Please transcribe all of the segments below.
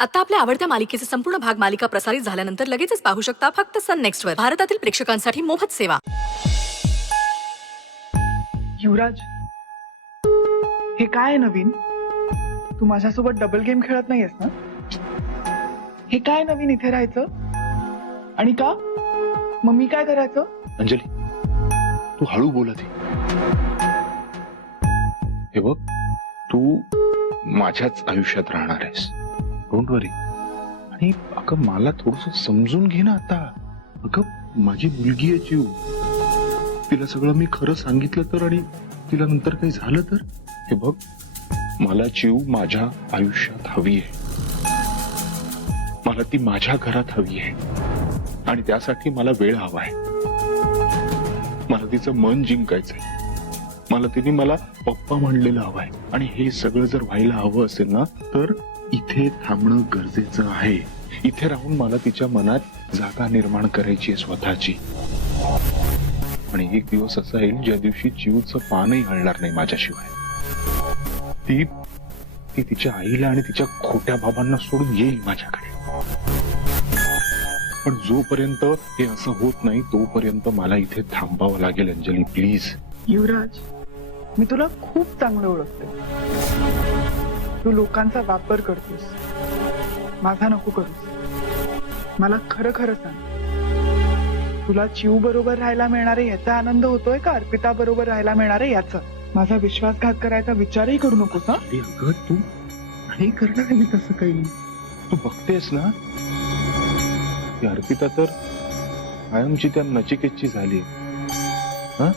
आता आपल्या आवडत्या मालिकेचे संपूर्ण भाग मालिका प्रसारित झाल्यानंतर लगेचच पाहू शकता फक्त सन नेक्स्ट वर. भारतातील प्रेक्षकांसाठी मोफत सेवा. युवराज, हे काय आहे नवीन? तू माझ्यासोबत डबल गेम खेळत नाहीयेस ना? हे काय नवीन इथे राहायचं? आणि का? मग मी काय करायचं? अंजली, तू हळू बोलत आहे. हे बघ, तू माझ्याच आयुष्यात राहणार आहेस. डोंट वरी. आणि अगं मला थोडस समजून घे ना आता. अगं माझी मुलगी आहे चिऊ. तिला सगळं मी खरं सांगितलं तर आणि तिला नंतर काही झालं तर? हे बघ, मला चिऊ माझ्या आयुष्यात हवी आहे. मला ती माझ्या घरात हवी आहे आणि त्यासाठी मला वेळ हवा आहे. मला तिचं मन जिंकायचंय. मला तिने मला पप्पा म्हणलेलं हवंय. आणि हे सगळं जर व्हायला हवं असेल ना तर इथे थांबणं गरजेचं आहे. इथे राहून मला तिच्या मनात जागा निर्माण करायची आहे स्वतःची. आणि एक दिवस असा येईल ज्या दिवशी चिऊचं पानही हलणार नाही माझ्याशिवाय. ती ती तिच्या आईला आणि तिच्या खोट्या बाबांना सोडून येईल माझ्याकडे. पण जोपर्यंत हे असं होत नाही तोपर्यंत मला इथे थांबावं लागेल. अंजली प्लीज. युवराज, मी तुला खूप चांगलं ओळखते. तू लोकांचा वापर करतोस. माझा नको करूस. मला खरं खरं सांग, तुला चिऊ बरोबर राहायला मिळणार आहे याचा आनंद होतोय का अर्पिता बरोबर राहायला मिळणार आहे याचा? माझा विश्वासघात करायचा विचारही करू नकोस. हा, अगं तू नाही करणार मी तसं काही. तू बघतेस ना, ती अर्पिता तर कायमची त्या नचिकेतची झाली. हा,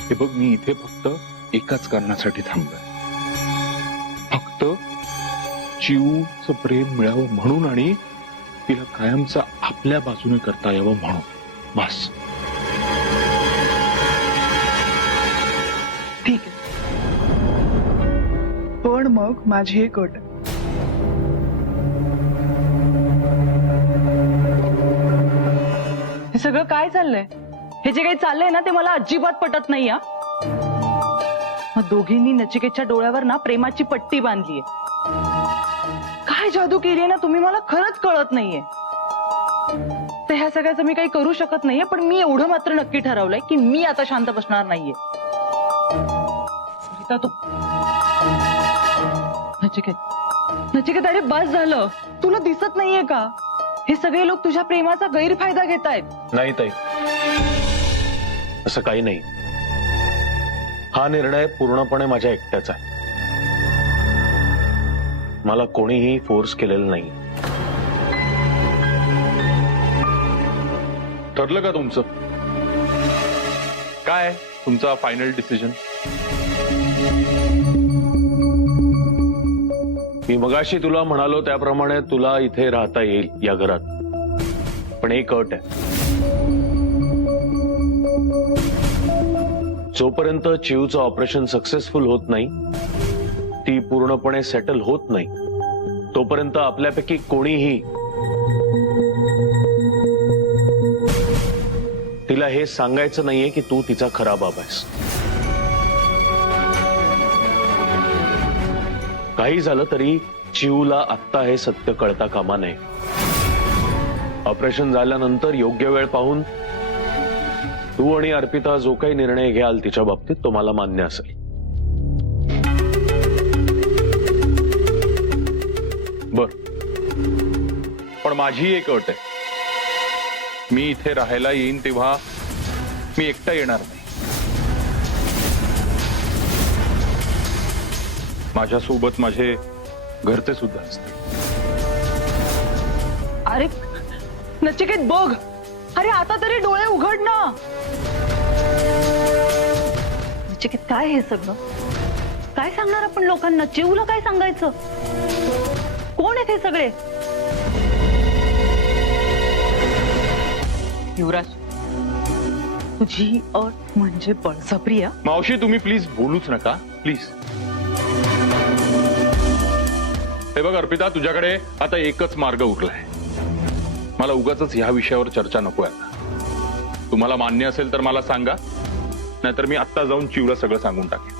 हे बघ, मी इथे फक्त एकाच कारणासाठी थांबलोय. फक्त चिऊचं प्रेम मिळावं म्हणून आणि तिला कायमचं आपल्या बाजूने करता यावं म्हणून. बस. ठीक आहे, पण मग माझी एक अट आहे. हे सगळं काय चाललंय? हे जे काही चाललंय ना ते मला अजिबात पटत नाही. मग दोघींनी नचिकेतच्या डोळ्यावर ना प्रेमाची पट्टी बांधलीये. काय जादू केलीये ना तुम्ही, मला खरंच कळत नाहीये. तर ह्या सगळ्याचं मी काही करू शकत नाहीये, पण मी एवढं मात्र नक्की ठरवलंय की मी आता शांत बसणार नाहीये. सरिता, तू नचिकेत अरे बस झालं. तुला दिसत नाहीये का हे सगळे लोक तुझ्या प्रेमाचा गैरफायदा घेत आहेत? नाही ताई, असं काही नाही. हा निर्णय पूर्णपणे माझ्या एकट्याचा आहे. मला कोणीही फोर्स केलेलं नाही. ठरलं का तुमचं? काय तुमचा फायनल डिसिजन? मी मगाशी तुला म्हणालो त्याप्रमाणे तुला इथे राहता येईल या घरात, पण एक अट आहे. जोपर्यंत चिऊचं ऑपरेशन सक्सेसफुल होत नाही, ती पूर्णपणे सेटल होत नाही, तोपर्यंत आपल्यापैकी कोणीही तिला हे सांगायचं नाहीये की तू तिचा खरा बाबा आहेस. काही झालं तरी चिऊला आत्ता हे सत्य कळता कामा नये. ऑपरेशन झाल्यानंतर योग्य वेळ पाहून तू आणि अर्पिता जो काही निर्णय घ्याल तिच्या बाबतीत तो मला मान्य असेल. बर, पण माझी एक अट आहे. मी इथे राहायला येईन तेव्हा मी एकटा येणार नाही. माझ्यासोबत माझे घरचे सुद्धा असतील. अरे नचिकेत बघ, अरे आता तरी डोळे उघड ना. नचिकेत काय हे सगळं? काय सांगणार आपण लोकांना? चिऊला काय सांगायचं? कोण आहेत हे सगळे? युवराज, तुझी अट म्हणजे बळजबरी? मावशी, तुम्ही प्लीज बोलूच नका, प्लीज. हे बघ अर्पिता, तुझ्याकडे आता एकच मार्ग उरलाय. मला उगाचच ह्या विषयावर चर्चा नको आहे आता. तुम्हाला मान्य असेल तर मला सांगा, नाहीतर मी आत्ता जाऊन चिऊला सगळं सांगून टाकेन.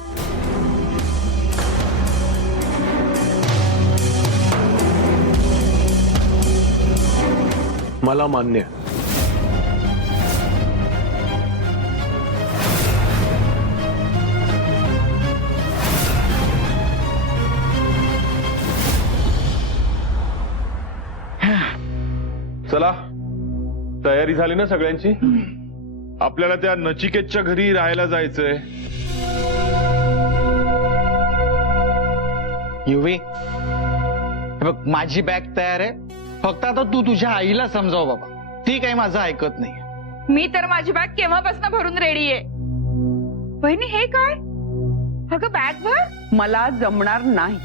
मला मान्य आहे. चला, तयारी झाली ना सगळ्यांची? आपल्याला त्या नचिकेतच्या घरी राहायला जायचंय. युवी, हे बघ, माझी बॅग तयार आहे. फक्त आता तू तुझ्या आईला समजाव बाबा, ती काही माझं ऐकत नाही. मी तर माझी बॅग केव्हापासून भरून रेडी आहे. बहिणी हे काय? अगं बॅग भर. मला जमणार नाही.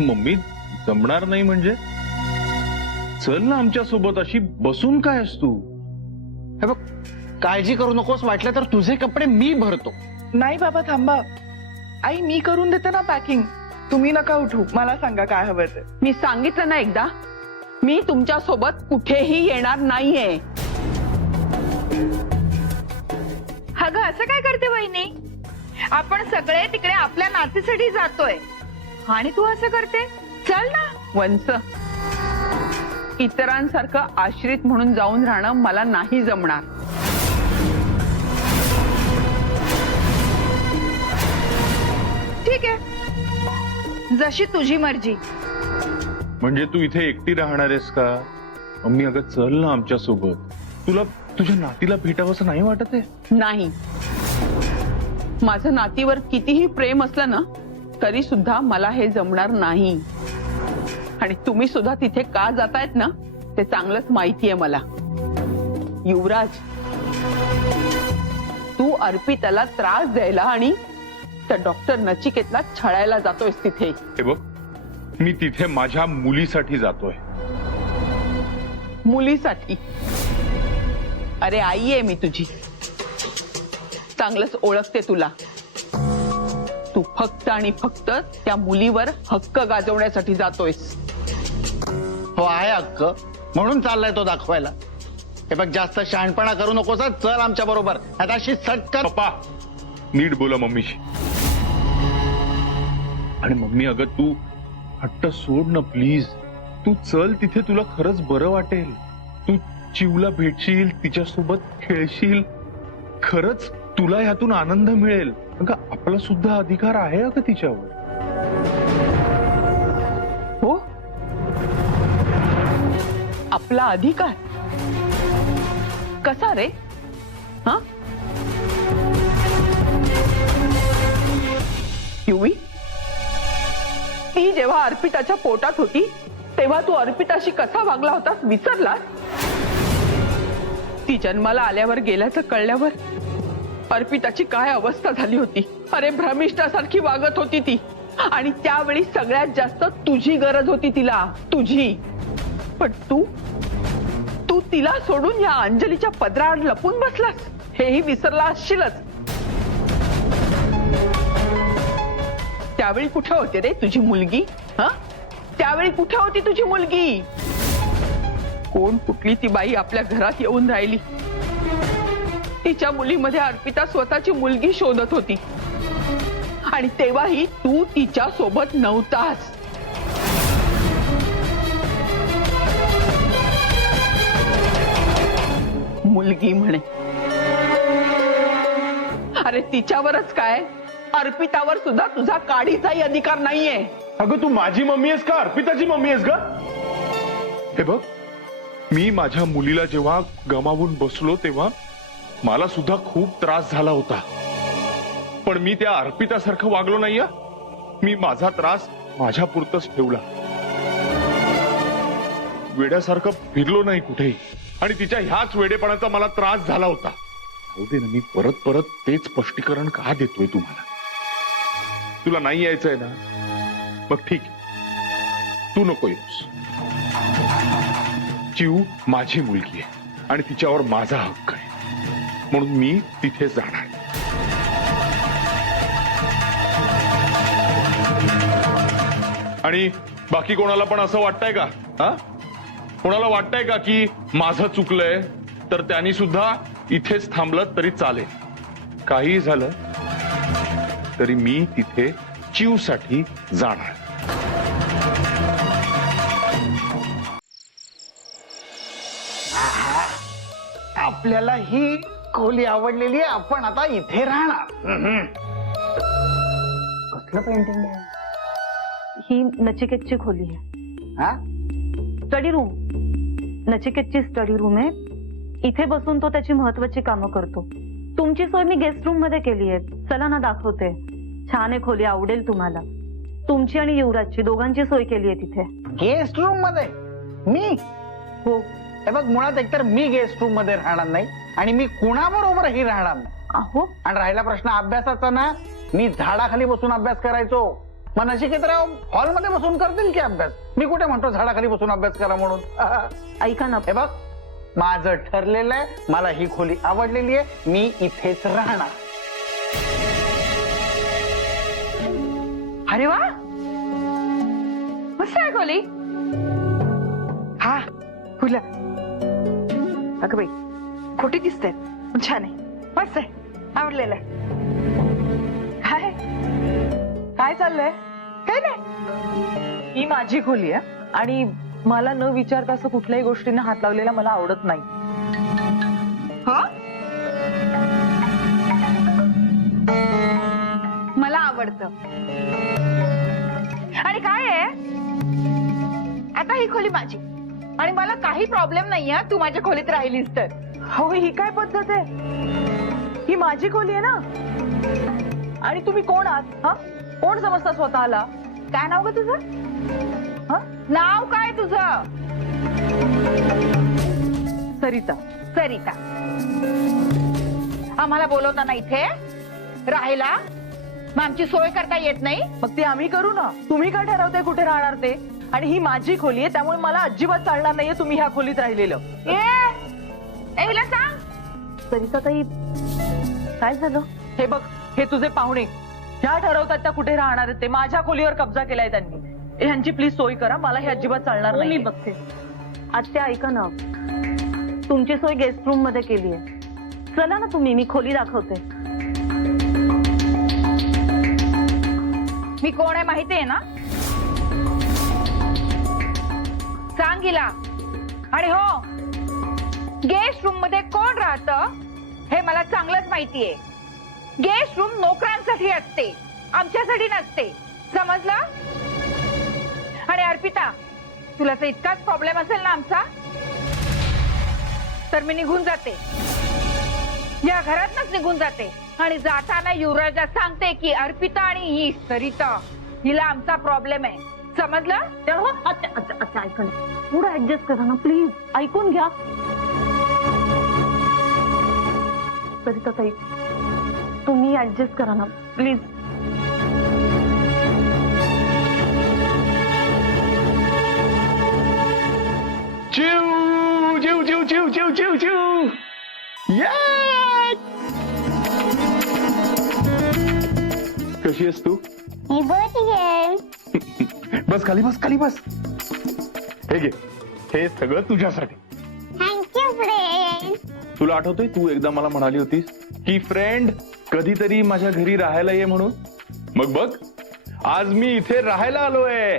मम्मी, जमणार नाही म्हणजे? चल ना आमच्या सोबत. अशी बसून काय आहेस तू? हे बघ, काळजी करू नकोस. वाटलं तर तुझे कपडे मी भरतो. नाही बाबा, थांबा. आई, मी करून देते ना पॅकिंग. तुम्ही नका उठू. मला सांगा काय हवं ते. मी सांगितलं ना एकदा, मी तुमच्या सोबत कुठेही येणार नाहीये. अगं असं काय करते वहिनी? आपण सगळे तिकडे आपल्या नातीसाठी जातोय आणि तू असं करते? चल ना. वंस, इतरांसारखं आश्रित म्हणून जाऊन राहणं मला नाही जमणार. ठीक आहे, जशी तुझी मर्जी. म्हणजे तू इथे एकटी राहणार आहेस का? मम्मी, अगं चल ना आमच्या सोबत. तुला तुझ्या नातीला भेटावंसं नाही वाटत आहे? नाही, माझं नातीवर कितीही प्रेम असलं ना तरी सुद्धा मला हे जमणार नाही. आणि तुम्ही सुद्धा तिथे का जातायत ना ते चांगलंच माहितीये मला. युवराज, तू अर्पिताला त्रास द्यायला आणि त्या डॉक्टर नचिकेतला छळायला जातोयस तिथे. हे बघ, मी तिथे माझ्या मुलीसाठी जातोय. मुलीसाठी? अरे आई आहे मी तुझी, चांगलंच ओळखते तुला. तू फक्त आणि फक्त त्या मुलीवर हक्क गाजवण्यासाठी जातोयस. हो, आहे हक्क, म्हणून चाललाय तो दाखवायला. हे बघ, जास्त शहाणपणा करू नकोस. चल आमच्या बरोबर. आता अशी सटकन. पप्पा, नीट बोला मम्मीशी. आणि मम्मी, अगं तू हट्ट सोड ना प्लीज. तू चल तिथे, तुला खरंच बरं वाटेल. तू चिवला भेटशील, तिच्यासोबत खेळशील. खरंच तुला ह्यातून आनंद मिळेल. अगं आपला सुद्धा अधिकार आहे अगं तिच्यावर. हो, आपला अधिकार कसा रे? हा, युवी, ती जेव्हा अर्पिताच्या पोटात होती तेव्हा तू अर्पिताशी कसा वागला होतास विसरलास? ती जन्माला आल्यावर गेल्याचं कळल्यावर अर्पिताची काय अवस्था झाली होती. अरे, भ्रमिष्ठासारखी वागत होती ती. आणि त्यावेळी सगळ्यात जास्त तुझी गरज होती तिला, तुझी. पण तू तिला सोडून या अंजलीच्या पदराआड लपून बसलास, हेही विसरला असशीलच. त्यावेळी कुठे होती रे तुझी मुलगी? हा, त्यावेळी कुठे होती तुझी मुलगी? कोण कुठली ती बाई आपल्या घरात येऊन राहिली? तिच्या मुलीमध्ये अर्पिता स्वतःची मुलगी शोधत होती आणि तेव्हाही तू तिच्या सोबत नव्हतास. मुलगी म्हणे. अरे, तिच्यावरच काय, अर्पितावर सुद्धा तुझा काडीचाही अधिकार नाहीये. अगं तू माझी मम्मी आहेस का अर्पिताची मम्मी आहेस का? हे बघ, मी माझ्या मुलीला जेव्हा गमावून बसलो तेव्हा मला सुद्धा खूप त्रास झाला होता. पण मी त्या अर्पितासारखं वागलो नाही. मी माझा त्रास माझ्या पुरतच ठेवला. वेड्यासारखं फिरलो नाही कुठेही. आणि तिच्या ह्याच वेडेपणाचा मला त्रास झाला होता. हो दे ना, मी परत परत तेच स्पष्टीकरण का देतोय तुम्हाला? तुला नाही यायचंय ना, मग ठीक आहे, तू नको येऊस. चिऊ माझी मुलगी आहे आणि तिच्यावर माझा हक्क आहे, म्हणून मी तिथे जाणार. आणि बाकी कोणाला पण असं वाटतंय का? हा, कोणाला वाटतंय का की माझं चुकलंय तर त्यांनी सुद्धा इथेच थांबलं तरी चालेल? काही झालं तरी मी तिथे चिऊसाठी जाणार. आपल्याला ही खोली आवडलेली आहे, आपण आता इथे राहणार. कसलं पेंटिंग आहे? ही नचिकेतची खोली आहे, हा? Study room. नचिकेतची स्टडी रूम आहे. इथे बसून तो त्याची महत्वाची कामं करतो. तुमची सोय मी गेस्ट रूम मध्ये केली आहे. चला ना दाखवते. छान आहे खोली, आवडेल तुम्हाला. तुमची आणि युवराजची दोघांची सोय केली आहे तिथे. गेस्ट रूम मध्ये मी? हो. हे बघ, मुळात एकतर मी गेस्ट रूम मध्ये राहणार नाही आणि मी कुणाबरोबरही राहणार नाही. अहो, आणि राहिला प्रश्न अभ्यासाचा ना, मी झाडाखाली बसून अभ्यास करायचो. मग नचिकेतराव हॉलमध्ये बसून करतील की अभ्यास? मी कुठे म्हणतो झाडाखाली बसून अभ्यास करा म्हणून. ऐका ना. हे बघ, माझं ठरलेलं आहे, मला ही खोली आवडलेली आहे, मी इथेच राहणार. अरे वा, मस्त आहे खोली. हा फुलं. अगं बाई, खोटी दिसते पण छान आहे, मस्त आहे, आवडलेलं आहे. काय काय चाललंय? काय नाही. ही माझी खोली आहे आणि मला न विचारता असं कुठल्याही गोष्टींना हात लावलेला मला आवडत नाही. हो, मला आवडतं. आणि काय आहे, आता ही खोली माझी आणि मला काही प्रॉब्लेम नाहीये तू माझ्या खोलीत राहिलीस तर. हो, ही काय पद्धत आहे? ही माझी खोली आहे ना. आणि तुम्ही कोण आहात? हा, कोण समजता स्वतःला? काय नाव ग तुझं? हा, नाव काय तुझं? सरिता. सरिता. आम्हाला बोलवताना इथे राहायला मग आमची सोय करता येत नाही? मग ते आम्ही करू ना. तुम्ही काय ठरवताय कुठे राहणार ते? आणि ही माझी खोली आहे, त्यामुळे मला अजिबात चालणार नाहीये तुम्ही ह्या खोलीत राहिलेलं. हिला सांग. सरिता ताई, काय झालं? हे बघ, हे तुझे पाहुणे ह्या ठरवतात त्या कुठे राहणार आहेत ते. माझ्या खोलीवर कब्जा केलाय त्यांनी. ह्यांची प्लीज सोय करा, मला हे अजिबात चालणार नाही. मी बघते. आत्या ऐका ना, तुमची सोय गेस्ट रूम मध्ये केली आहे. चला ना तुम्ही, मी खोली दाखवते. मी कोण आहे माहिती आहे ना? सांग हिला. आणि हो, गेस्ट रूम मध्ये कोण राहतं हे मला चांगलंच माहितीये. गेस्ट रूम नोकरांसाठी असते, आमच्यासाठी नसते, समजलं? आणि अर्पिता, तुला तर इतकाच प्रॉब्लेम असेल ना आमचा, तर मी निघून जाते, या घरातनच निघून जाते. आणि जाताना युवराजा सांगते की अर्पिता आणि ही सरिता, हिला आमचा प्रॉब्लेम आहे, समजलं? अच्छा ऐका ना, थोडं ऍडजस्ट करा ना प्लीज. ऐकून घ्या. सरिता ताई, तुम्ही ऍडजस्ट करा ना प्लीज. चिव चिव चिव चिव चिव चिव चिव. कशी आहेस तू? बस खाली बस, खाली बस. हे घे, हे सगळं तुझ्यासाठी. Thank you friend. तुला आठवतंय तू एकदा मला म्हणाली होतीस की फ्रेंड कधीतरी माझ्या घरी राहायला ये म्हणून? मग बघ, आज मी इथे राहायला आलोय.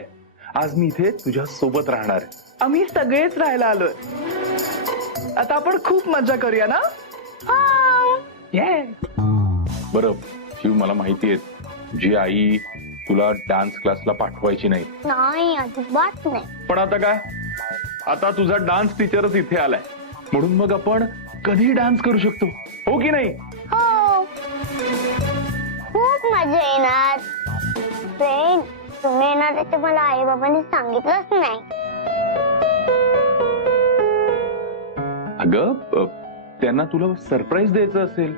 आज मी इथे तुझ्या सोबत राहणार आहे. आम्ही सगळेच राहायला आलोय. आता आपण खूप मजा करूया ना? बरं शिव, मला माहिती आहे तुझी आई तुला डान्स क्लासला पाठवायची नाही, नाही, अजिबात नाही. पण आता काय, आता तुझा डान्स टीचरच इथे आलाय, म्हणून मग आपण कधी डान्स करू शकतो, हो की नाही? हो, खूप मजा येणार. फ्रेंड, तुम्ही येणार आहे ते मला आई बाबांनी सांगितलंच नाही. अगं, त्यांना तुला सरप्राईज द्यायचं असेल.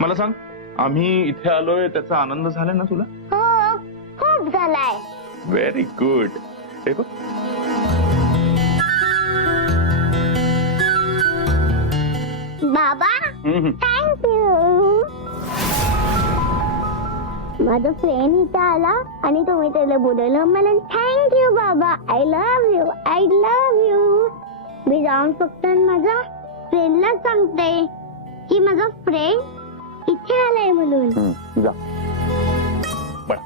मला सांग, आम्ही इथे आलोय त्याचा आनंद झालाय ना तुला? हो, खूप झालाय. Very good. हे बघ, बाबा, थँक्यू. माझा फ्रेंड इथे आला आणि तुम्ही त्याला बोलवलं. मला थँक्यू बाबा. I love you, I love you. मी जाऊन फक्त माझ्या फ्रेंडला सांगते की माझा फ्रेंड इथे आलाय म्हणून. जा. बरं.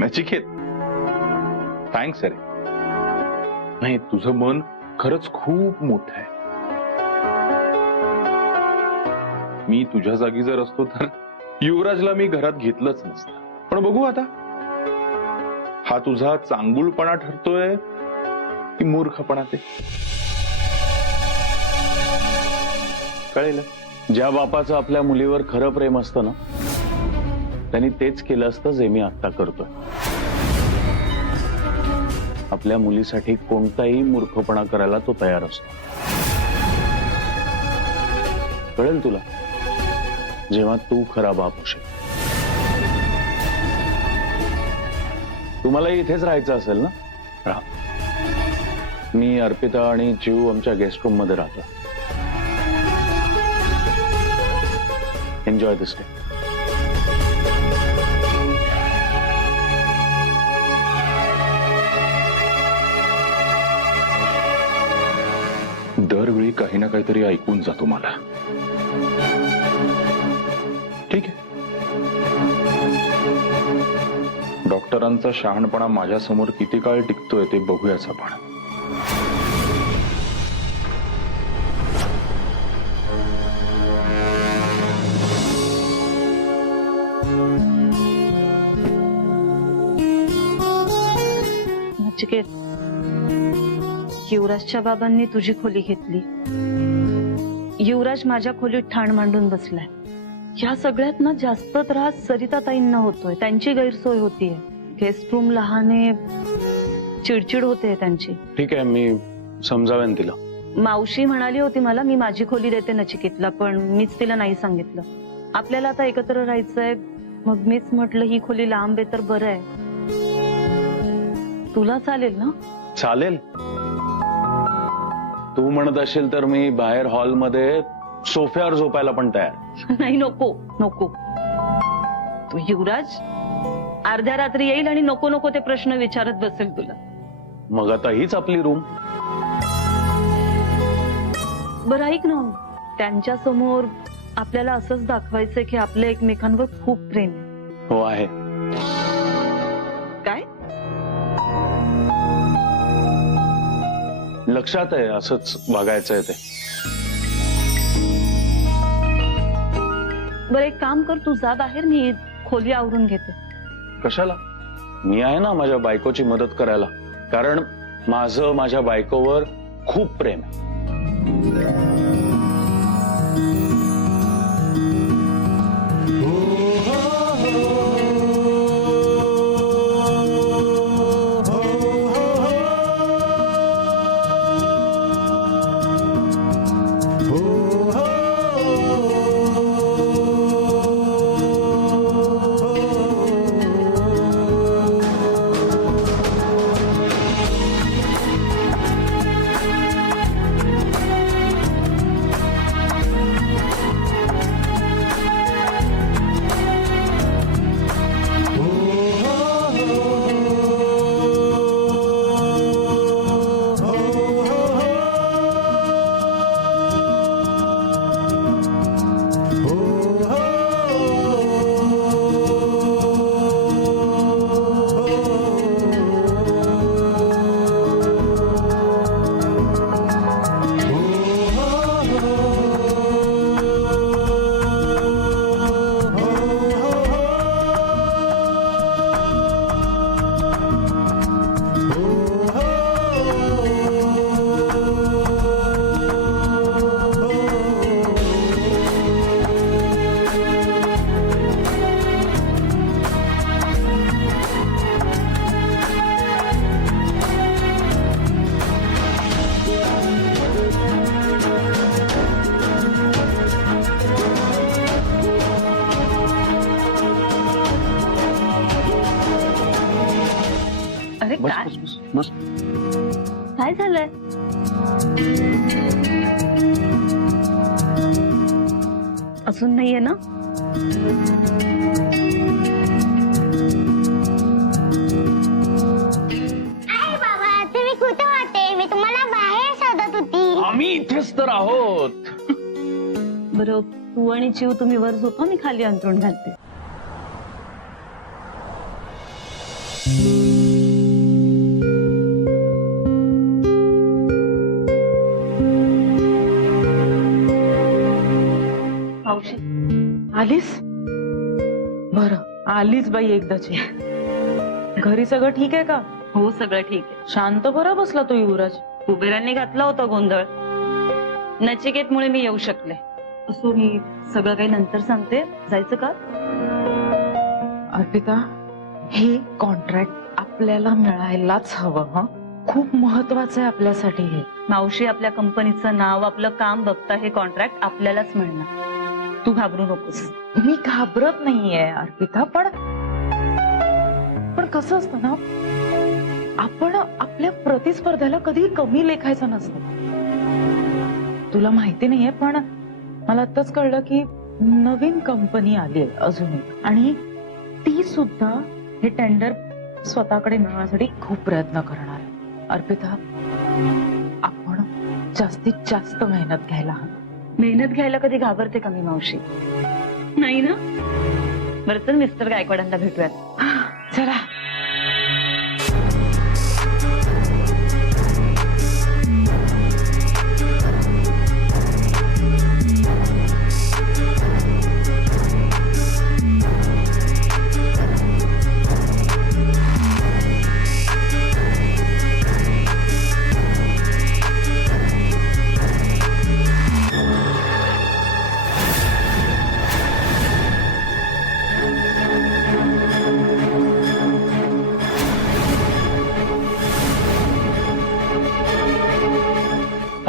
नचिकेत, थँक्स रे. नाही, तुझं मन खरंच खूप मोठं आहे. मी तुझ्या जागी जर असतो तर युवराजला मी घरात घेतलंच नसतं. पण बघू आता, हा तुझा चांगुलपणा ठरतोय की मूर्खपणा ते कळेल. ज्या बापाचं आपल्या मुलीवर खरं प्रेम असतं ना, त्यांनी तेच केलं असतं जे मी आता करतोय. आपल्या मुलीसाठी कोणताही मूर्खपणा करायला तो तयार असतो. कळेल तुला जेव्हा तू खरा बाप होशील. तुम्हाला इथेच राहायचं असेल ना? राहा. मी, अर्पिता आणि जीव आमच्या गेस्ट रूम मध्ये राहतो. एन्जॉय दिस डे. दरवेळी काही ना काहीतरी ऐकून जातो मला. ठीक आहे, डॉक्टरांचा शहाणपणा माझ्या समोर किती काळ टिकतोय ते बघूयाच आपण. नचिकेत, युवराजच्या बाबांनी तुझी खोली घेतली. युवराज माझ्या खोलीत ठाण मांडून बसलाय. या सगळ्यात ना जास्त त्रास सरिताताईंना होतोय. त्यांची गैरसोय होतीये. गेस्ट रूम लहान आहे, चिडचिड होते त्यांची. ठीक आहे, मी समजावेन तिला. मावशी म्हणाली होती मला, मी माझी खोली देते नचिकेतला, पण मीच तिला नाही सांगितलं. आपल्याला आता एकत्र राहायचंय, मग मीच म्हटलं ही खोली लांब आहे तर बरं आहे. तुला चालेल ना? चालेल. तू म्हणत असेल तर मी बाहेर हॉलमध्ये सोफ्यावर झोपायला पण तयार. नाही, नको नको. तू युवराज अर्ध्या रात्री येईल आणि नको नको ते प्रश्न विचारत बसेल तुला. मग आता हीच आपली रूम. बरं ऐक ना, त्यांच्या समोर आपल्याला असंच दाखवायचंय की आपलं एकमेकांवर खूप प्रेम आहे. हो आहे. काय? लक्षात आहे, असंच वागायचंय ते. बरं एक काम कर, तू जा बाहेर, मी खोली आवरून घेते. कशाला? मी आहे ना माझ्या बायकोची मदत करायला. कारण माझं माझ्या बायकोवर खूप प्रेम आहे. अरे बस काय बस बस बस. काय झालंय? अजून नाहीये ना? अरे बाबा, तुम्ही कुठे होते? मी तुम्हाला बाहेर शोधत होती. आम्ही इथेच तर आहोत. बरं, तू आणि चिव तुम्ही वर झोपा, मी खाली अंथरूण घालते. मावशी आलीस? बरं आलीच बाई एकदाची. घरी सगळं ठीक आहे का? हो सगळं ठीक आहे. शांत बरा बसला तो युवराज. कुबेरांनी घातला होता गोंधळ. नचिकेतमुळे मी येऊ शकले. असो, मी सगळं काही नंतर सांगते. जायचं का? अर्पिता, हे कॉन्ट्रॅक्ट आपल्याला मिळायलाच हवं. हं, खूप महत्वाचं आहे आपल्यासाठी हे. मावशी, आपल्या कंपनीचं नाव, आपलं काम बघता हे कॉन्ट्रॅक्ट आपल्यालाच मिळणार. तू घाबरू नकोस. मी घाबरत नाहीये अर्पिता, पण कसं असतं ना, आपण आपल्या प्रतिस्पर्ध्याला कधी कमी लेखायचं नसतं. तुला माहिती नाहीये, पण मला आत्ताच कळलं की नवीन कंपनी आली आहे अजून एक, आणि ती सुद्धा हे टेंडर स्वतःकडे मिळवण्यासाठी खूप प्रयत्न करणार आहे. अर्पिता, आपण जास्तीत जास्त मेहनत घ्यायला हवी. मेहनत घ्यायला कधी घाबरते का मी मावशी? नाही ना? बरं, तर मिस्टर गायकवाडांना भेटूयात. चला.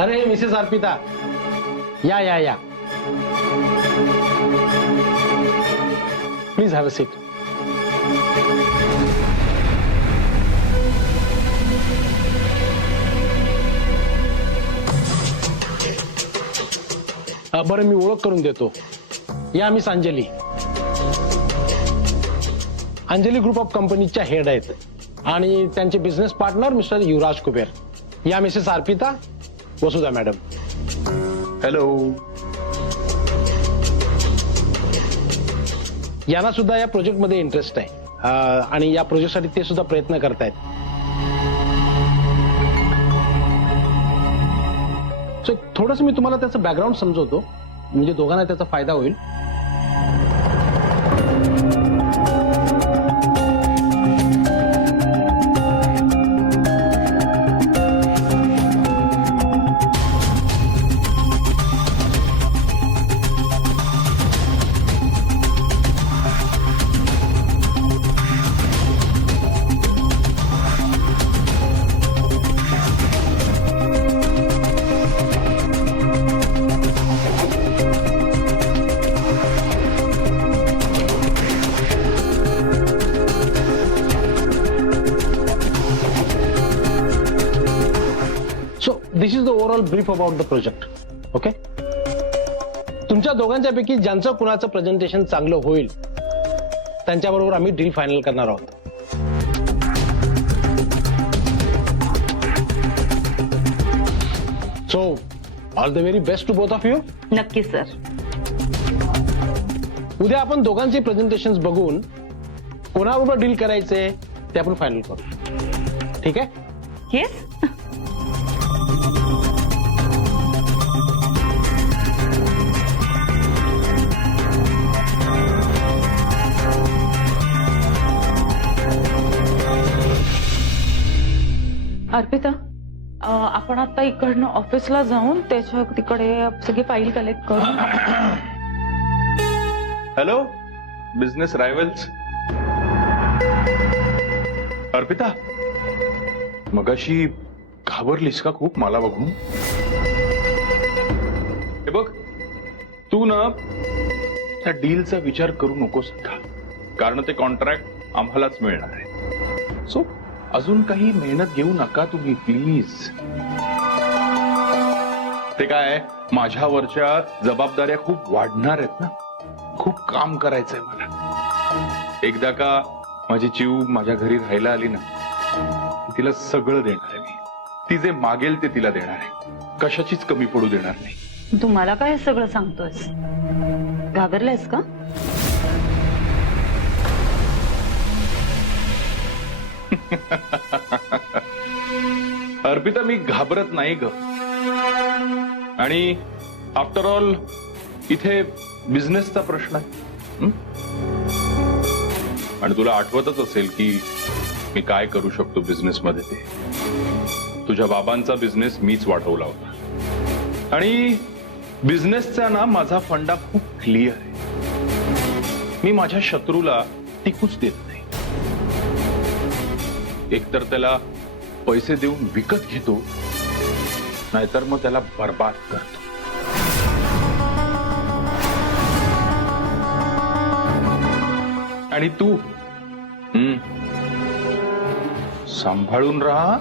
अरे मिसेस अर्पिता, या या या, प्लीज हॅव अ सीट. बरं, मी ओळख करून देतो. या miss Anjali. Anjali group of कंपनीच्या हेड आहेत आणि त्यांचे बिझनेस पार्टनर मिस्टर युवराज कुबेर. या Mrs Arpita, Vasudha madam. Hello. यांना सुद्धा या प्रोजेक्टमध्ये इंटरेस्ट आहे आणि या प्रोजेक्टसाठी ते सुद्धा प्रयत्न करतायत. सो थोडंसं मी तुम्हाला त्याचं बॅकग्राऊंड समजवतो, म्हणजे दोघांना त्याचा फायदा होईल. This is the overall brief about the project. Okay, तुमच्या दोघांच्या पैकी ज्यांचं कुणाचं प्रेझेंटेशन चांगलं होईल त्यांच्याबरोबर आम्ही डील फायनल करणार आहोत. So all the very best to both of you. नक्की सर. उद्या आपण दोघांचे प्रेझेंटेशन बघून कोणाबरोबर डील करायचे ते आपण फायनल करू. ठीक आहे? येस. अर्पिता, आपण आता इकडनं ऑफिसला जाऊन त्याच्या तिकडे सगळी फाईल कलेक्ट करू. Hello, business rivals. अर्पिता, मगाशी घाबरलीस का खूप मला बघून? हे बघ, तू ना त्या डीलचा विचार करू नकोस का, कारण ते कॉन्ट्रॅक्ट आम्हालाच मिळणार आहे. सो अजून काही मेहनत घेऊ नका तुम्ही, प्लीज. ते काय, माझ्यावरच्या जबाबदाऱ्या खूप वाढणार आहेत ना, खूप काम करायचंय मला. एकदा का माझी चिव माझ्या घरी राहायला आली ना, तिला सगळं देणार आहे मी. ती जे मागेल ते तिला देणार आहे, कशाचीच कमी पडू देणार नाही. तू मला काय सगळं सांगतोयस? घाबरलायस का? अर्पिता, मी घाबरत नाही ग. आणि आफ्टर ऑल इथे बिझनेसचा प्रश्न आहे. आणि तुला आठवतच असेल की मी काय करू शकतो बिझनेस मध्ये ते. तुझ्या बाबांचा बिझनेस मीच वाढवला होता आणि बिझनेसचा ना माझा फंडा खूप क्लिअर आहे. मी माझ्या शत्रूला टिकूच देत नाही. एकतर त्याला पैसे देऊन विकत घेतो, नाहीतर मग त्याला बर्बाद करतो. आणि तू सांभाळून राहा,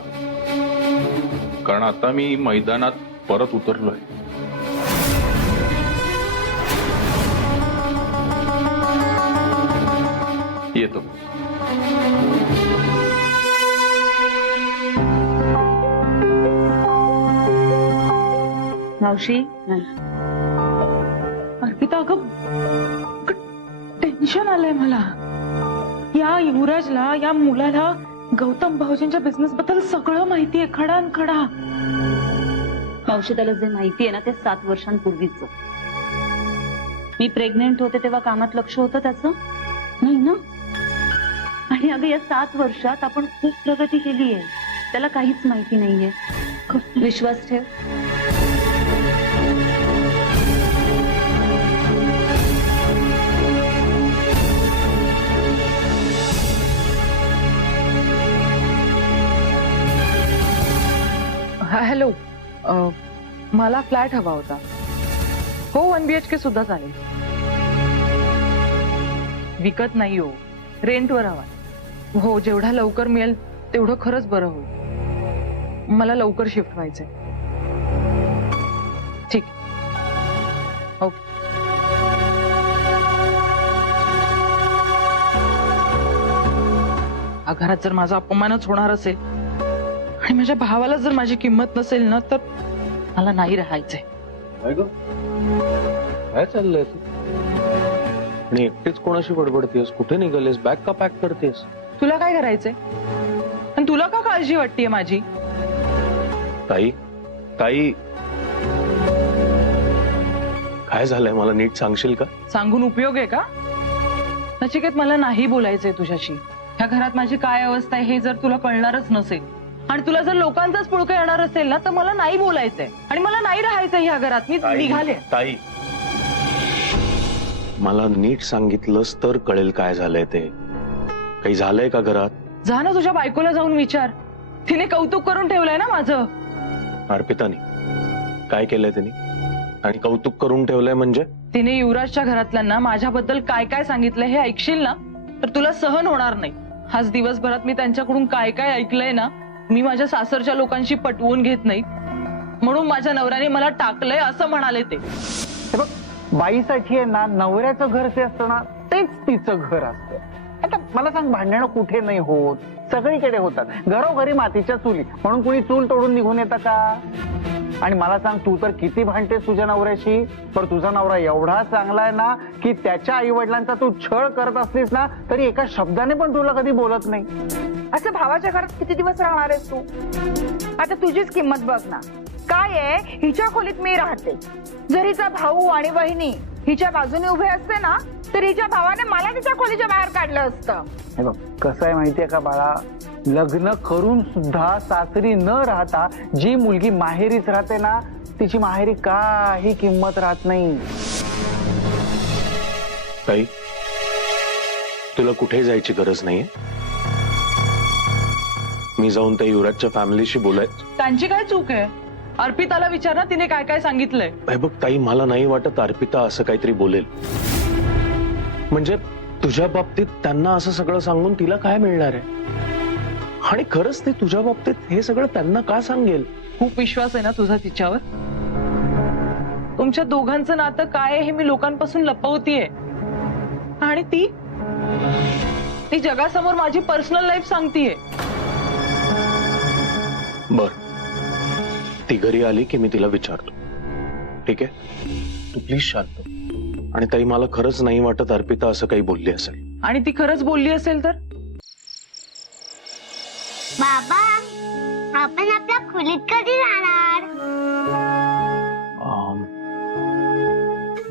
कारण आता मी मैदानात परत उतरलोय. येतो. मावशी अर्पिता अगं टेन्शन आलंय मला. या युवराजला, या मुलाला गौतम भाऊजींच्या बिझनेस बद्दल सगळं माहितीये, खडानखडा. मावशी त्याला जे माहिती आहे ना ते 7 वर्षांपूर्वीच. मी प्रेग्नेंट होते तेव्हा कामात लक्ष होतं त्याचं नाही ना. आणि अगं या 7 वर्षात आपण खूप प्रगती केली आहे. त्याला काहीच माहिती नाहीये. विश्वास ठेव. हॅलो, मला फ्लॅट हवा होता. हो, 1 BHK सुद्धा चालेल. विकत नाही हो, रेंटवर हवा. हो, जेवढा लवकर मिळेल तेवढं खरंच बरं होईल. मला लवकर शिफ्ट व्हायचंय. ठीक, ओके. घरात जर माझा अपमानच होणार असेल आणि माझ्या भावाला जर माझी किंमत नसेल ना, तर मला नाही राहायचंय. काय चाललंय तू? आणि एकटीच कोणाशी बडबडतेस? कुठे निघालेस? बॅग का पॅक करतेस? तुला काय करायचंय? आणि तुला का काळजी वाटतेय माझी? ताई, ताई, काय झालंय मला नीट सांगशील का? सांगून उपयोग आहे का? नचिकेत, मला नाही बोलायचंय तुझ्याशी. ह्या घरात माझी काय अवस्था आहे हे जर तुला कळणारच नसेल आणि तुला जर लोकांचाच पुळका येणार असेल ना, तर मला नाही बोलायचंय आणि मला नाही राहायचंय ह्या घरात. मी निघाले. ताई, मला नीट सांगितलंस तर कळेल काय झालंय ते. काही झालंय का घरात? जा ना, तुझ्या बायकोला जाऊन विचार. तिने कौतुक करून ठेवलंय ना माझं. अर्पिताने काय केलंय तिने? आणि कौतुक करून ठेवलंय म्हणजे? तिने युवराजच्या घरातल्यांना माझ्याबद्दल काय काय सांगितलंय हे ऐकशील ना, तर तुला सहन होणार नाही. आज दिवसभरात मी त्यांच्याकडून काय काय ऐकलंय ना, मी माझ्या सासरच्या लोकांशी पटवून घेत नाही, म्हणून माझ्या नवऱ्याने मला टाकलंय असं म्हणाले ते. हे बघ, बाईसाठी आहे ना, नवऱ्याचं घर जे असतं ना तेच तिचं घर असतं. आता मला सांग, भांडणं कुठे नाही होत? सगळीकडे होतात. घरोघरी मातीच्या चुली, म्हणून कुणी चूल तोडून निघून येतं का? आणि मला सांग, तू तर किती भांडतेस तुझ्या नवऱ्याशी, पण तुझा नवरा एवढा चांगला आहे ना की त्याच्या आई वडिलांचा तू छळ करत असलीस ना तरी एका शब्दाने पण तुला कधी बोलत नाही. असं भावाच्या घरात किती दिवस राहणार आहेस तू? आता तुझीच किंमत बघ ना. काय आहे, हिच्या खोलीत मी राहते. जर हिचा भाऊ आणि वहिनी हिच्या बाजूने उभे असते ना, तर हिच्या भावाने मला तिच्या खोलीच्या बाहेर काढलं असतं. हे बघ, कसं आहे माहितीये का बाळा, लग्न करून सुद्धा सासरी न राहता जी मुलगी माहेरीच राहते ना, तिची माहेरी काही किंमत राहत नाही. ताई, तुला कुठे जायची गरज नाहीये. मी जाऊन त्या युवराजच्या फॅमिलीशी बोलायचं. त्यांची काय चूक आहे? अर्पिताला विचार ना, तिने काय काय सांगितलंय. हे बघ ताई, मला नाही वाटत अर्पिता असं काहीतरी बोलेल. म्हणजे तुझ्या बाबतीत त्यांना असं सगळं सांगून तिला काय मिळणार आहे? आणि खरंच ते तुझ्या बाबतीत हे सगळं त्यांना का सांगेल? खूप विश्वास आहे ना तुझा तिच्यावर? तुमच्या दोघांचं नातं काय आहे हे मी लोकांपासून लपवतीये आणि ती जगासमोर माझी पर्सनल लाईफ सांगतीये. बर, ती घरी आली की मी तिला विचारतो. ठीक आहे, तू प्लीज शांत हो. आणि ताई, मला खरंच नाही वाटत अर्पिता असं काही बोलली असेल. आणि ती खरंच बोलली असेल तर? बाबा, आपण आपल्या खोलीत कधी जाणार?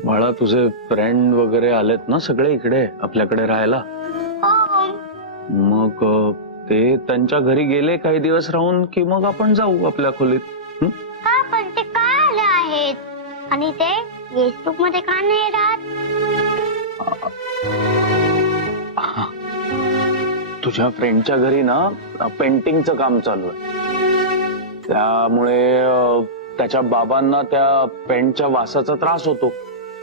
बाळा तुझे फ्रेंड वगैरे आलेत ना सगळे इकडे आपल्याकडे राहायला? हो मग ते त्यांच्या घरी गेले काही दिवस राहून की मग आपण जाऊ आपल्या खोलीत. हं? का पण ते का आले आहेत आणि ते गेस्ट रूम मध्ये का नाही राहत? तुझ्या फ्रेंडच्या घरी ना पेंटिंगचं काम चालू आहे, त्यामुळे त्याच्या बाबांना त्या पेंटच्या वासाचा त्रास होतो.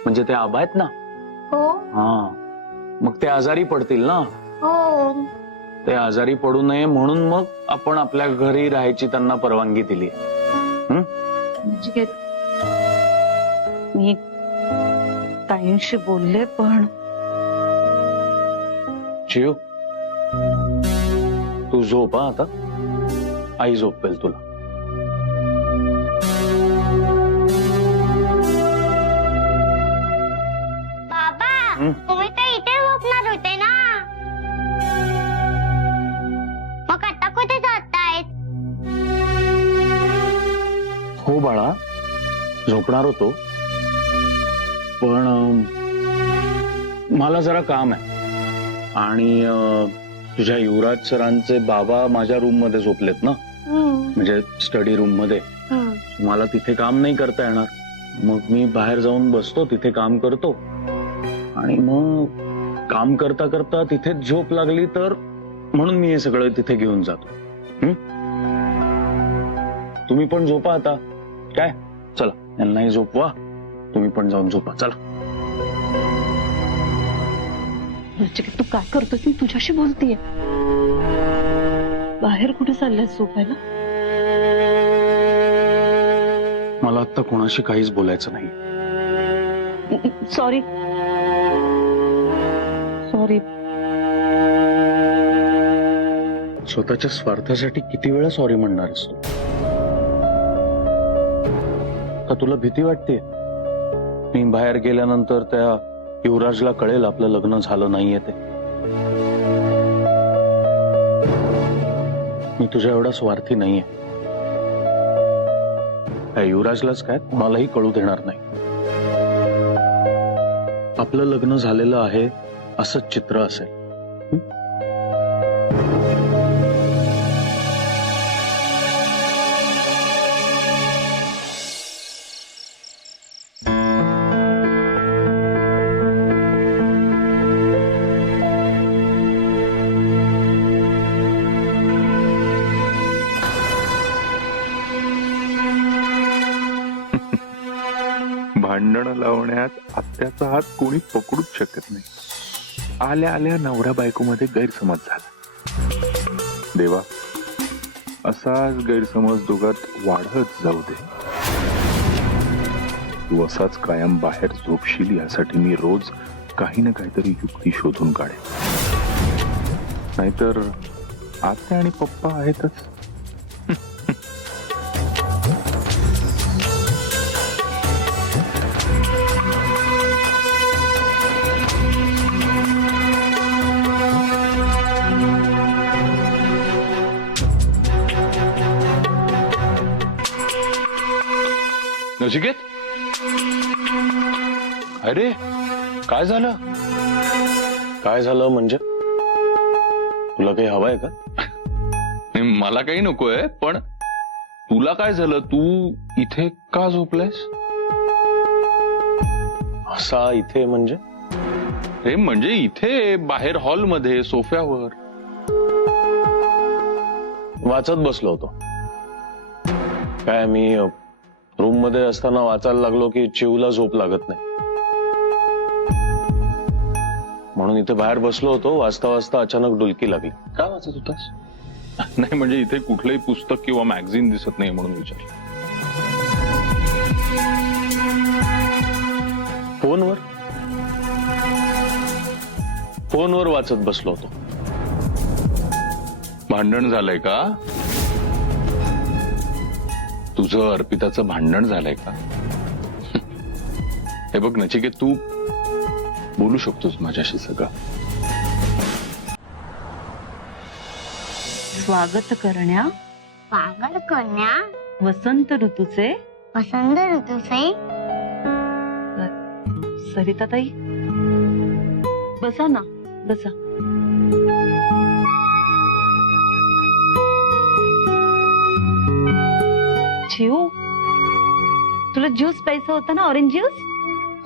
म्हणजे ते आबा आहेत ना, हो हा, मग ते आजारी पडतील ना. हो ते आजारी पडू नये म्हणून मग आपण आपल्या घरी राहायची त्यांना परवानगी दिली. नचिकेत, मी ताईंशी बोलले पण शिव तू झोप हा आता, आई झोपेल तुला. बाबा तुम्ही तर इथे झोपणार होते ना, मग आता कुठे जातायत? हो बाळा, झोपणार होतो पण मला जरा काम आहे आणि तुझ्या युवराज सरांचे बाबा माझ्या रूम मध्ये झोपलेत ना, म्हणजे स्टडी रूम मध्ये. मला तिथे काम नाही करता येणार, मग मी बाहेर जाऊन बसतो, तिथे काम करतो आणि मग काम करता करता तिथेच झोप लागली तर म्हणून मी हे सगळं तिथे घेऊन जातो. तुम्ही पण झोपा आता. काय, चला यांनाही झोपवा, तुम्ही पण जाऊन झोपा. चला. नचिकेत, तू काय करतोस? मी तुझ्याशी बोलतीये. बाहेर कुठे चालल्यास झोपायला? मला आता कोणाशी काहीच बोलायचं नाही. Sorry sorry. स्वतःच्या स्वार्थासाठी किती वेळा सॉरी म्हणणारस तू? का तुला भीती वाटते मी बाहेर गेल्यानंतर त्या युवराजला कळेल आपलं लग्न झालं नाहीये ते? मी तुझ्या एवढा स्वार्थी नाहीये. त्या युवराजलाच काय कोणालाही कळू देणार नाही. आपलं लग्न झालेलं आहे असंच चित्र असेल. भांडण लावण्यात आत्याचा हात कोणी पकडूच शकत नाही. आल्या आल्या नवऱ्या बायकोमध्ये गैरसमज झाला. देवा, असाच गैरसमज दोघात वाढत जाऊ दे. तू असाच कायम बाहेर झोपशील यासाठी मी रोज काही ना काहीतरी युक्ती शोधून काढेन. नाहीतर आत्या आणि पप्पा आहेतच. नचिकेत, अरे काय झालं? काय झालं म्हणजे? तुला काही हवंय का? नाही, मला काही नकोय, पण तुला काय झालं? तू इथे का झोपलायस? असा इथे म्हणजे? हे म्हणजे इथे बाहेर हॉलमध्ये सोफ्यावर वाचत बसलो होतो. काय मी रूम मध्ये असताना वाचायला लागलो की चिवला झोप लागत नाही, म्हणून इथे बाहेर बसलो होतो. वाचता वाचता अचानक डुलकी लागली. का वाचत होतास? नाही म्हणजे इथे कुठलंही पुस्तक किंवा मॅगझिन दिसत नाही म्हणून विचारलं. फोनवर वाचत बसलो होतो. भांडण झालंय का तुझं? अर्पिताचं भांडण झालंय का? हे बघ नचिकेत, तू बोलू शकतोस माझ्याशी सगळं. स्वागत करण्या पागल कन्या वसंत ऋतूचे वसंत ऋतूचे सरिताताई, बसा ना, बसा. चिऊ, तुला ज्यूस प्यायचा होता ना, ऑरेंज ज्यूस?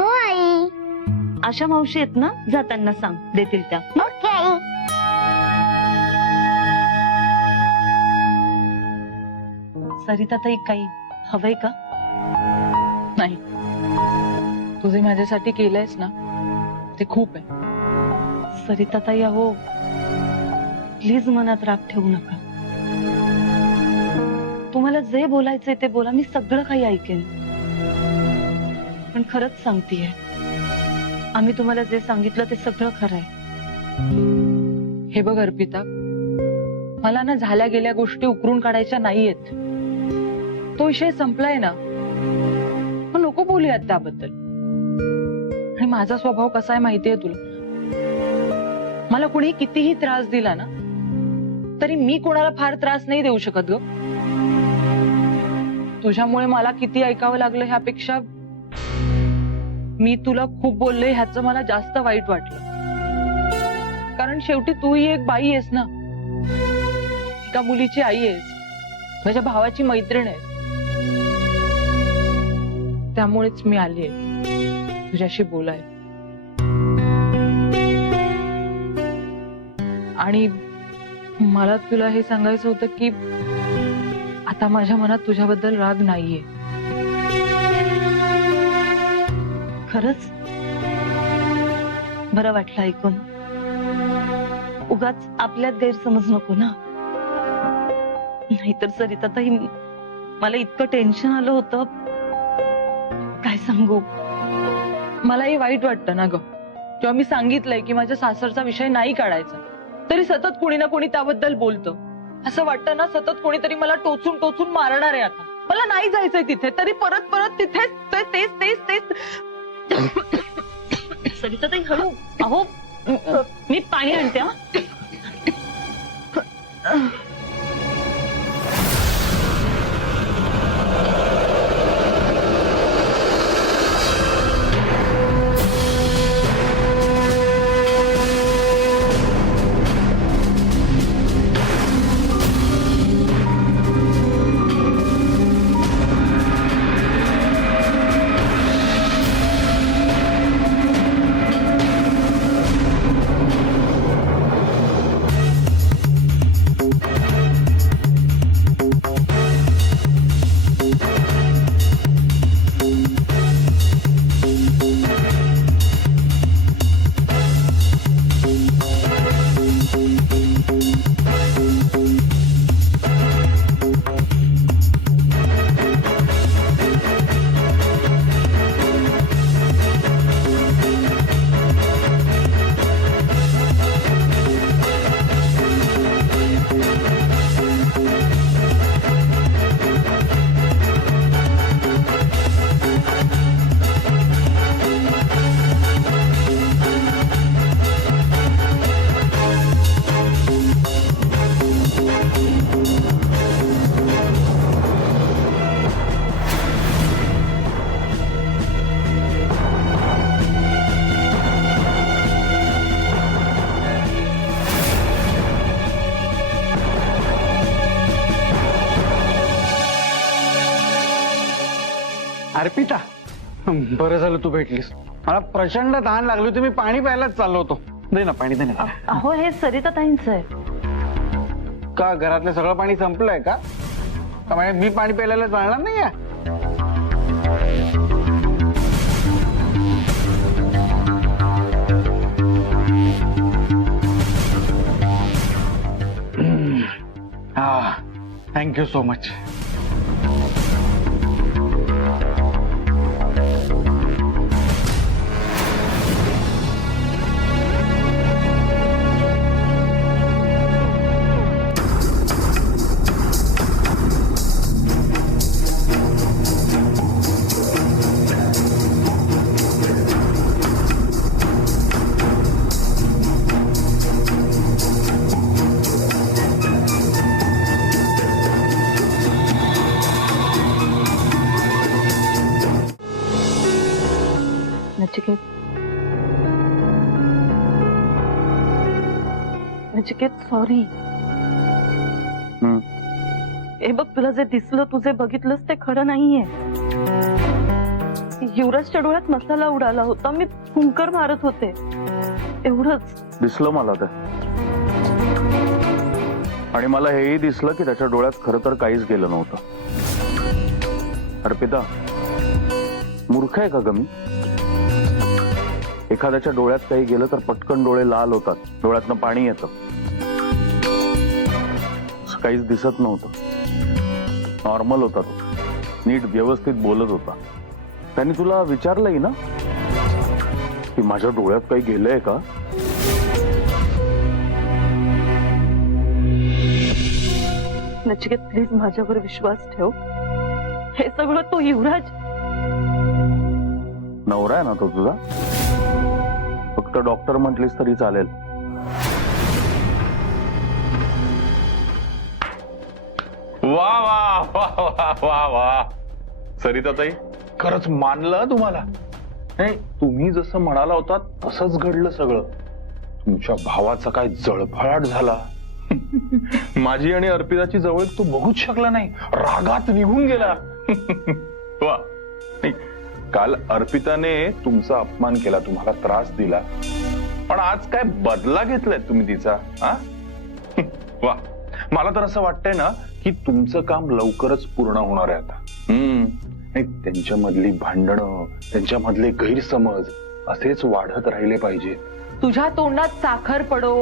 हो आई. आशा मावशी आहेत ना, जाताना सांग, देतील त्या. Okay I. सरिताताई, काही हवंय का? नाही, तुझे माझ्यासाठी केलंयस ना ते खूप आहे. सरिताताई, अहो प्लीज मनात राग ठेवू नका. तुम्हाला जे बोलायचंय ते बोला, मी सगळं काही ऐकेन. पण खरंच सांगतेय, आम्ही तुम्हाला जे सांगितलं ते सगळं खरं आहे. हे बघ अर्पिता, मला ना झाल्या गेल्या गोष्टी उकरून काढायच्या नाहीयेत. तो विषय संपलाय ना, मग नको बोलूयात त्याबद्दल. आणि माझा स्वभाव कसा आहे माहितीये तुला. मला कुणी कितीही त्रास दिला ना, तरी मी कोणाला फार त्रास नाही देऊ शकत ग. तुझ्यामुळे मला किती ऐकावं लागलं ह्यापेक्षा मी तुला खूप बोलले ह्याचं मला जास्त वाईट वाटलं. कारण शेवटी तूही एक बाई आहेस ना, एका मुलीची आई आहेस, माझ्या भावाची मैत्रीण आहेस. त्यामुळेच मी आलीये तुझ्याशी बोलाय. आणि मला तुला हे सांगायचं होतं की आता माझ्या मनात तुझ्याबद्दल राग नाहीये. खरंच बरं वाटलं ऐकून. उगाच आपल्यात गैरसमज नको ना. नाहीतर सरिताताई, मला इतकं टेन्शन आलं होतं, काय सांगू. मलाही वाईट वाटतं ना ग, जेव्हा मी सांगितलंय की माझ्या सासरचा विषय नाही काढायचा, तरी सतत कोणी ना कोणी त्याबद्दल बोलतं. असं वाटतं ना सतत कोणीतरी मला टोचून टोचून मारणार आहे. आता मला नाही जायचंय तिथे, तरी परत परत तिथेच तेच तेच तेच. सरिताताई, हळू. अहो मी पाणी आणते. हा, अर्पिता, बरं झालं तू भेटलीस. मला प्रचंड तहान लागली होती. मी पाणी प्यायलाच चाललो होतो. दे ना पाणी, दे ना. अहो हे सरिताताईंचं आहे. का घरातलं सगळं पाणी संपलंय का? म्हणजे मी पाणी प्यायला चालणार नाहीये? हा, thank you so much. Nachiket, Nachiket sorry. हम्म. हे बघ, तुला जे दिसलं, तू जे बघितलंस ते खरं नाहीये. युवराजच्या डोळ्यात मसाला उडाला होता, मी फुंकर मारत होते, एवढंच. दिसलं मला ते. आणि मला हेही दिसलं की त्याच्या डोळ्यात खरं तर काहीच गेलं नव्हतं. अर्पिता, मूर्ख आहे का ग मी? एखाद्याच्या डोळ्यात काही गेलं तर पटकन डोळे लाल होतात, डोळ्यातनं पाणी येतं. काहीच दिसत नव्हतं. नॉर्मल होता तो, नीट व्यवस्थित बोलत होता. त्यांनी तुला विचारलंय ना की माझ्या डोळ्यात काही गेलंय का? नचिकेत, प्लीज माझ्यावर विश्वास ठेव. हे सगळं तो युवराज नवरा आहे ना तो तुझा? फक्त डॉक्टर म्हटलीस तरी चालेल. वा वा वा वा वा वा सरिताताई, खरंच मानलं तुम्हाला. नाही, तुम्ही जसं म्हणाला होता तसंच घडलं सगळं. तुमच्या भावाचा काय जळफळाट झाला. माझी आणि अर्पिताची जवळ तो बघूच शकला नाही, रागात निघून गेला. वा. नाही, काल अर्पिताने तुमचा अपमान केला, तुम्हाला त्रास दिला, पण आज काय बदला घेतलाय तुम्ही तिचा? हा वा. मला तर असं वाटतंय ना की तुमचं काम लवकरच पूर्ण होणार आहे आता. त्यांच्यामधली भांडणं, त्यांच्यामधले गैरसमज असेच वाढत राहिले पाहिजे. तुझ्या तोंडात साखर पडो,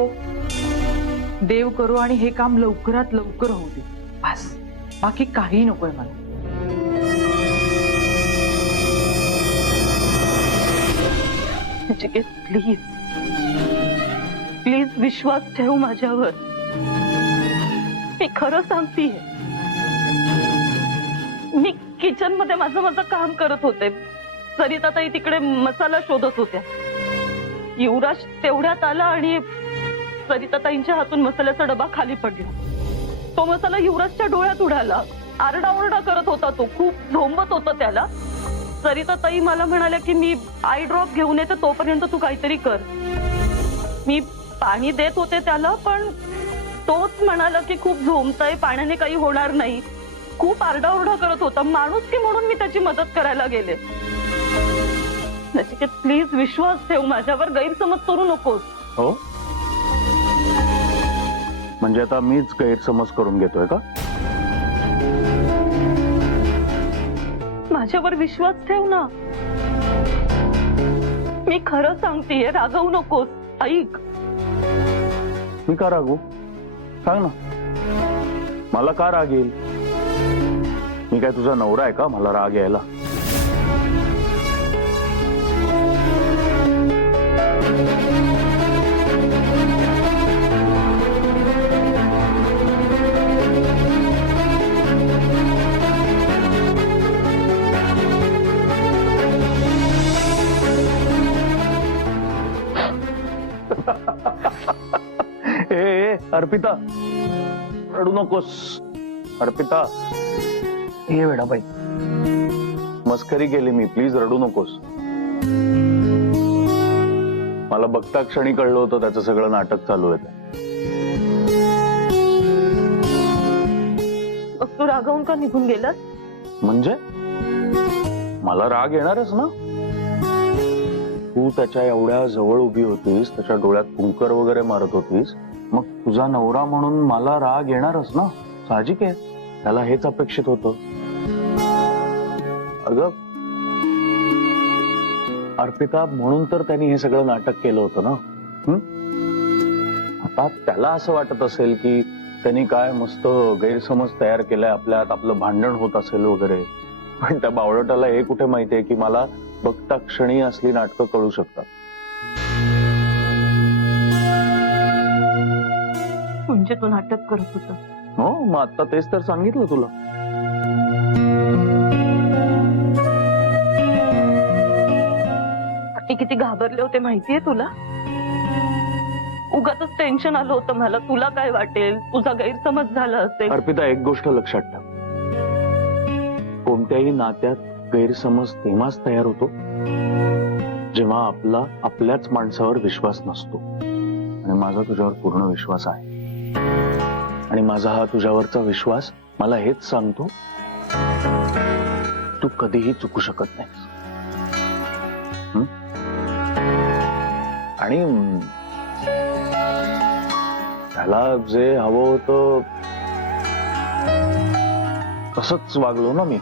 देव करो, आणि हे काम लवकरात लवकर होऊ दे, बस. बाकी काही नकोय मला. नचिकेत, प्लीज प्लीज विश्वास ठेव माझ्यावर. मी खरं सांगतीये. मी किचन मध्ये माझं काम करत होते, सरिताताई तिकडे मसाला शोधत होत्या. युवराज तेवढ्यात आला आणि सरिताताईंच्या हातून मसाल्याचा डबा खाली पडला. तो मसाला युवराजच्या डोळ्यात उडाला. आरडाओरडा करत होता तो, खूप झोंबत होता त्याला. सरिताताई मला म्हणाल्या की मी आय ड्रॉप घेऊन येते, तोपर्यंत तू काहीतरी कर. मी पाणी देत होते त्याला, पण तोच म्हणाला की खूप झोंबतंय, पाण्याने काही होणार नाही. खूप आरडाओरडा करत होता. माणूस की म्हणून मी त्याची मदत करायला गेले. नचिकेत, प्लीज विश्वास ठेव माझ्यावर, गैरसमज करू नकोस. हो, म्हणजे आता मीच गैरसमज करून घेतोय का? माझ्यावर विश्वास ठेव ना. मी खरं सांगतेय, रागवू नकोस. ऐक. मी का रागू? सांग ना, मला का राग येईल? मी काय तुझा नवरा आहे का मला राग यायला? ए अर्पिता, रडू नकोस. अर्पिता, ये वेडा बाई. मस्करी केली मी, प्लीज रडू नकोस. मला बघता क्षणी कळलं होतं त्याचं सगळं नाटक चालू आहे. मग तू रागावून का निघून गेलास? म्हणजे मला राग येणारच ना. तू त्याच्या एवढ्या जवळ उभी होतीस, त्याच्या डोळ्यात फुंकर वगैरे मारत होतीस, मग तुझा नवरा म्हणून मला राग येणारच ना. साहजिक आहे, त्याला हेच अपेक्षित होतं. अगं अर्पिता, म्हणून तर त्यांनी हे सगळं नाटक केलं होतं ना. आता त्याला असं वाटत असेल की त्यांनी काय मस्त गैरसमज तयार केलाय आपल्यात, आपलं भांडण होत असेल वगैरे. पण त्या बावळटाला हे कुठे माहितीये की मला बघता क्षणी असली नाटकं कळू शकतात. म्हणजे तू नाटक करत होता? हो, मग आता तेच तर सांगितलं तुला. मी किती घाबरले होते माहितीये तुला? उगाचच टेन्शन आलं होतं मला. तुला काय वाटेल, तुझा गैरसमज झाला असेल. अर्पिता, एक गोष्ट लक्षात ठेव, कोणत्याही नात्यात गैरसमज तेव्हाच तयार होतो जेव्हा आपला आपल्याच माणसावर विश्वास नसतो. आणि माझा तुझ्यावर पूर्ण विश्वास आहे. आणि माझा हा तुझ्यावरचा विश्वास मला हेच सांगतो, तू कधीही चुकू शकत नाहीस. हं? आणि त्याला जे हवं होतं तसंच वागलो ना मी.